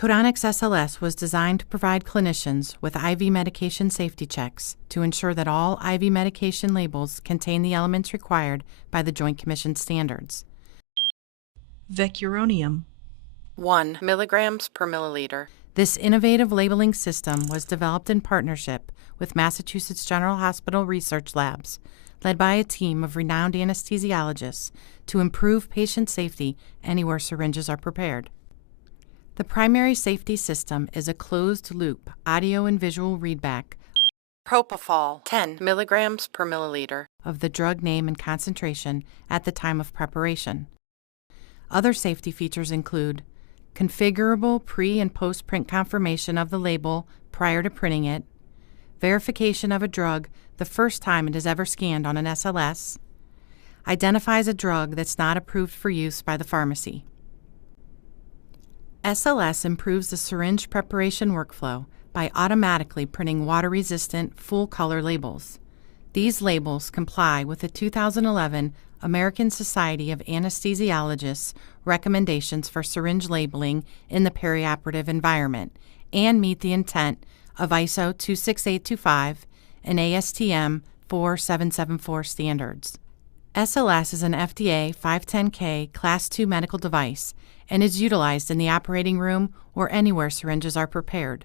Codonix SLS was designed to provide clinicians with IV medication safety checks to ensure that all IV medication labels contain the elements required by the Joint Commission standards. Vecuronium. 1 milligrams per milliliter. This innovative labeling system was developed in partnership with Massachusetts General Hospital Research Labs, led by a team of renowned anesthesiologists to improve patient safety anywhere syringes are prepared. The primary safety system is a closed-loop audio and visual readback propofol 10 milligrams per milliliter of the drug name and concentration at the time of preparation. Other safety features include configurable pre- and post-print confirmation of the label prior to printing it, verification of a drug the first time it is ever scanned on an SLS, identifies a drug that's not approved for use by the pharmacy. SLS improves the syringe preparation workflow by automatically printing water-resistant, full-color labels. These labels comply with the 2011 American Society of Anesthesiologists recommendations for syringe labeling in the perioperative environment and meet the intent of ISO 26825 and ASTM 4774 standards. SLS is an FDA 510(k) Class II medical device and is utilized in the operating room or anywhere syringes are prepared.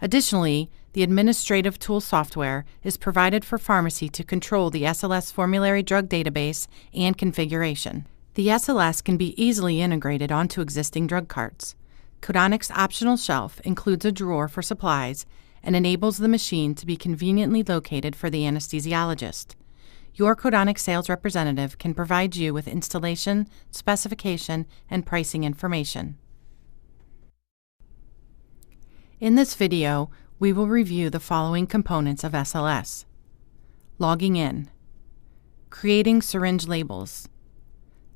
Additionally, the administrative tool software is provided for pharmacy to control the SLS formulary drug database and configuration. The SLS can be easily integrated onto existing drug carts. Codonix optional shelf includes a drawer for supplies and enables the machine to be conveniently located for the anesthesiologist. Your Codonix sales representative can provide you with installation, specification, and pricing information. In this video, we will review the following components of SLS: logging in, creating syringe labels,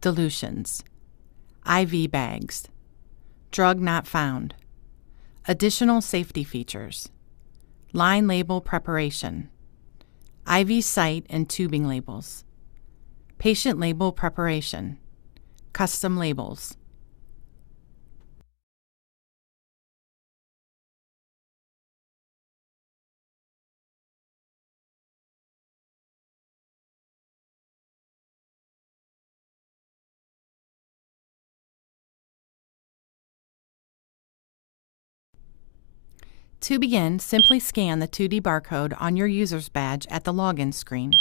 dilutions, IV bags, drug not found, additional safety features, line label preparation, IV site and tubing labels, patient label preparation, custom labels. To begin, simply scan the 2D barcode on your user's badge at the login screen.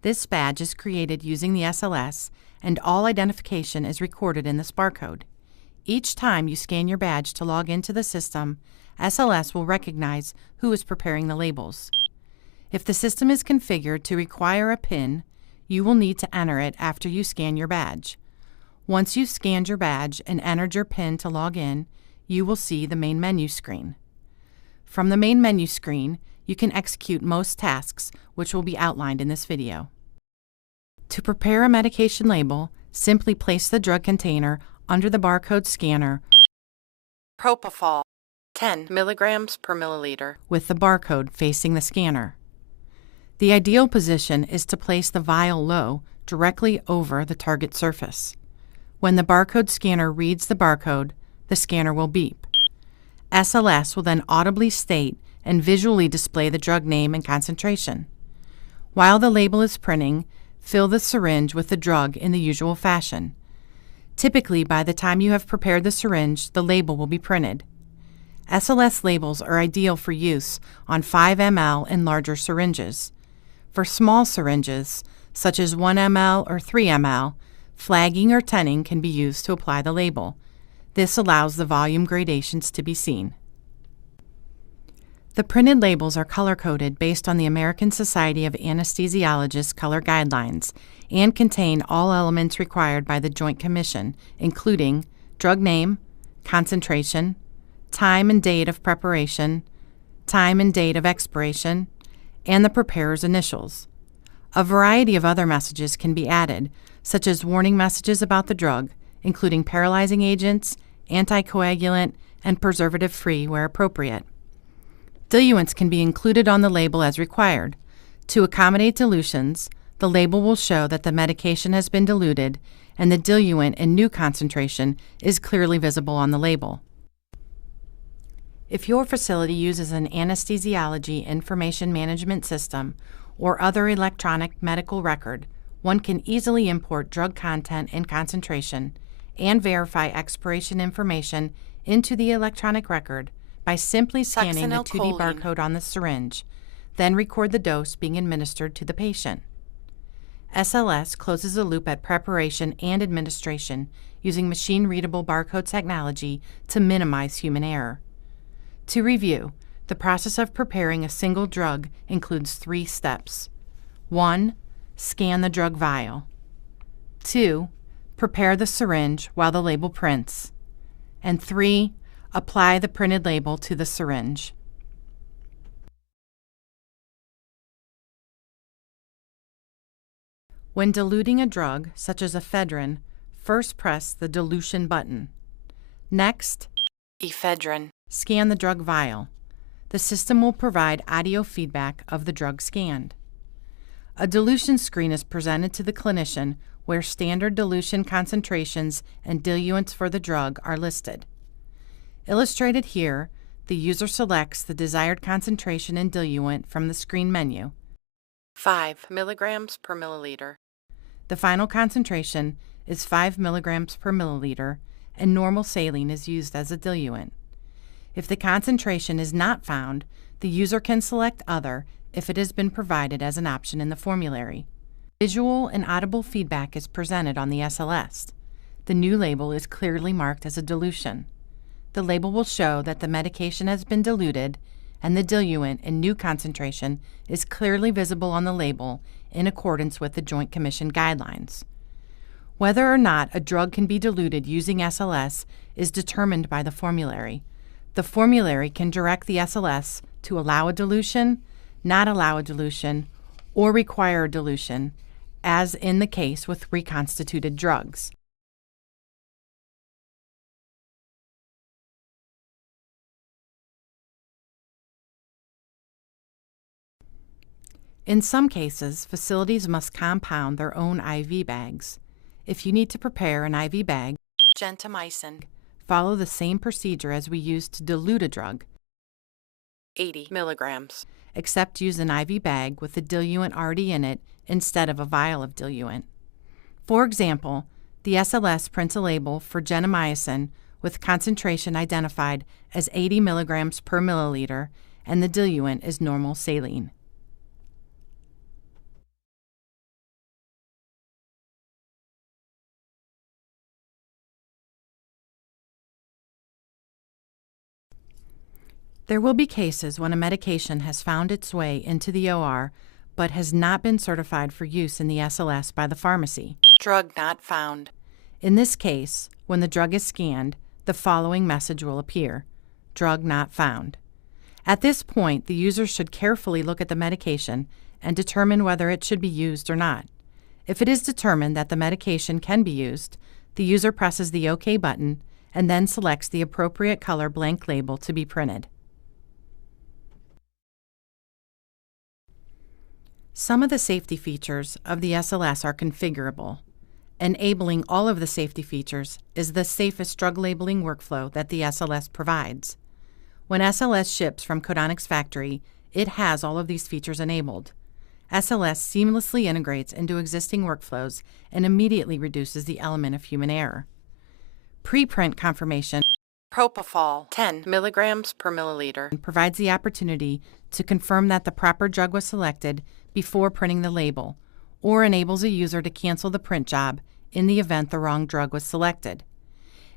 This badge is created using the SLS, and all identification is recorded in this barcode. Each time you scan your badge to log into the system, SLS will recognize who is preparing the labels. If the system is configured to require a PIN, you will need to enter it after you scan your badge. Once you've scanned your badge and entered your PIN to log in, you will see the main menu screen. From the main menu screen, you can execute most tasks, which will be outlined in this video. To prepare a medication label, simply place the drug container under the barcode scanner propofol 10 milligrams per milliliter with the barcode facing the scanner. The ideal position is to place the vial low, directly over the target surface. When the barcode scanner reads the barcode, the scanner will beep. SLS will then audibly state and visually display the drug name and concentration. While the label is printing, fill the syringe with the drug in the usual fashion. Typically, by the time you have prepared the syringe, the label will be printed. SLS labels are ideal for use on 5 ml and larger syringes. For small syringes, such as 1 ml or 3 ml, flagging or tinning can be used to apply the label. This allows the volume gradations to be seen. The printed labels are color-coded based on the American Society of Anesthesiologists color guidelines and contain all elements required by the Joint Commission, including drug name, concentration, time and date of preparation, time and date of expiration, and the preparer's initials. A variety of other messages can be added, such as warning messages about the drug, including paralyzing agents, anticoagulant, and preservative-free where appropriate. Diluents can be included on the label as required. To accommodate dilutions, the label will show that the medication has been diluted and the diluent and new concentration is clearly visible on the label. If your facility uses an anesthesiology information management system or other electronic medical record, one can easily import drug content and concentration and verify expiration information into the electronic record by simply scanning the 2D barcode on the syringe, then record the dose being administered to the patient. SLS closes the loop at preparation and administration using machine-readable barcode technology to minimize human error. To review, the process of preparing a single drug includes 3 steps. 1. Scan the drug vial. 2. Prepare the syringe while the label prints. And 3. Apply the printed label to the syringe. When diluting a drug, such as ephedrine, first press the dilution button. Next, ephedrine. Scan the drug vial. The system will provide audio feedback of the drug scanned. A dilution screen is presented to the clinician where standard dilution concentrations and diluents for the drug are listed. Illustrated here, the user selects the desired concentration and diluent from the screen menu. 5 milligrams per milliliter. The final concentration is 5 milligrams per milliliter, and normal saline is used as a diluent. If the concentration is not found, the user can select Other if it has been provided as an option in the formulary. Visual and audible feedback is presented on the SLS. The new label is clearly marked as a dilution. The label will show that the medication has been diluted, and the diluent in new concentration is clearly visible on the label in accordance with the Joint Commission guidelines. Whether or not a drug can be diluted using SLS is determined by the formulary. The formulary can direct the SLS to allow a dilution, not allow a dilution, or require a dilution, as in the case with reconstituted drugs. In some cases, facilities must compound their own IV bags. If you need to prepare an IV bag, gentamicin, follow the same procedure as we use to dilute a drug, 80 milligrams, except use an IV bag with the diluent already in it instead of a vial of diluent. For example, the SLS prints a label for gentamicin with concentration identified as 80 milligrams per milliliter, and the diluent is normal saline. There will be cases when a medication has found its way into the OR but has not been certified for use in the SLS by the pharmacy. Drug not found. In this case, when the drug is scanned, the following message will appear: Drug not found. At this point, the user should carefully look at the medication and determine whether it should be used or not. If it is determined that the medication can be used, the user presses the OK button and then selects the appropriate color blank label to be printed. Some of the safety features of the SLS are configurable. Enabling all of the safety features is the safest drug labeling workflow that the SLS provides. When SLS ships from Codonics factory, it has all of these features enabled. SLS seamlessly integrates into existing workflows and immediately reduces the element of human error. Preprint confirmation, propofol 10 milligrams per milliliter, provides the opportunity to confirm that the proper drug was selected before printing the label, or enables a user to cancel the print job in the event the wrong drug was selected.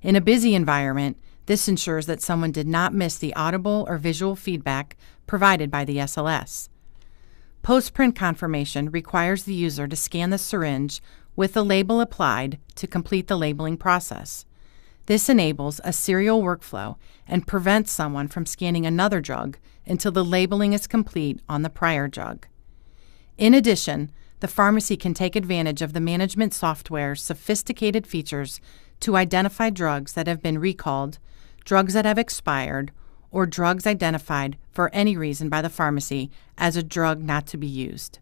In a busy environment, this ensures that someone did not miss the audible or visual feedback provided by the SLS. Post-print confirmation requires the user to scan the syringe with the label applied to complete the labeling process. This enables a serial workflow and prevents someone from scanning another drug until the labeling is complete on the prior drug. In addition, the pharmacy can take advantage of the management software's sophisticated features to identify drugs that have been recalled, drugs that have expired, or drugs identified for any reason by the pharmacy as a drug not to be used.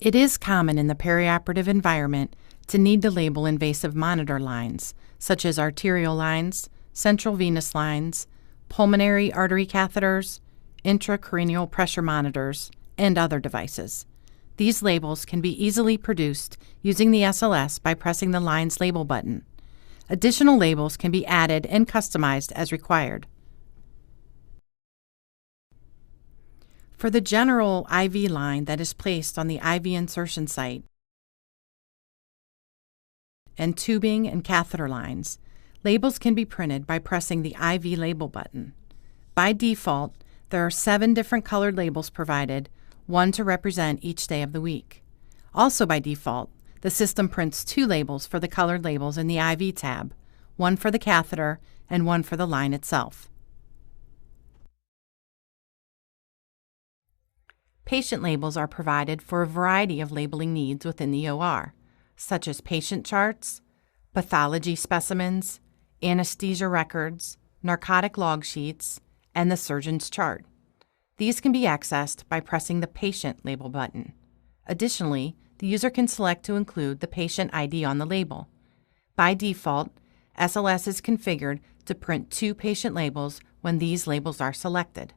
It is common in the perioperative environment to need to label invasive monitor lines, such as arterial lines, central venous lines, pulmonary artery catheters, intracranial pressure monitors, and other devices. These labels can be easily produced using the SLS by pressing the line's label button. Additional labels can be added and customized as required. For the general IV line that is placed on the IV insertion site and tubing and catheter lines, labels can be printed by pressing the IV label button. By default, there are 7 different colored labels provided, 1 to represent each day of the week. Also by default, the system prints 2 labels for the colored labels in the IV tab, 1 for the catheter and 1 for the line itself. Patient labels are provided for a variety of labeling needs within the OR, such as patient charts, pathology specimens, anesthesia records, narcotic log sheets, and the surgeon's chart. These can be accessed by pressing the Patient label button. Additionally, the user can select to include the patient ID on the label. By default, SLS is configured to print 2 patient labels when these labels are selected.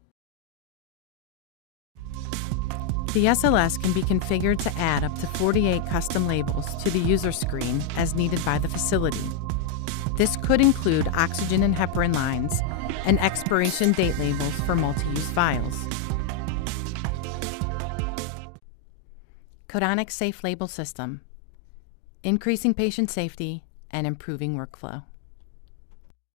The SLS can be configured to add up to 48 custom labels to the user screen as needed by the facility. This could include oxygen and heparin lines and expiration date labels for multi-use vials. Codonic Safe Label System, increasing patient safety and improving workflow.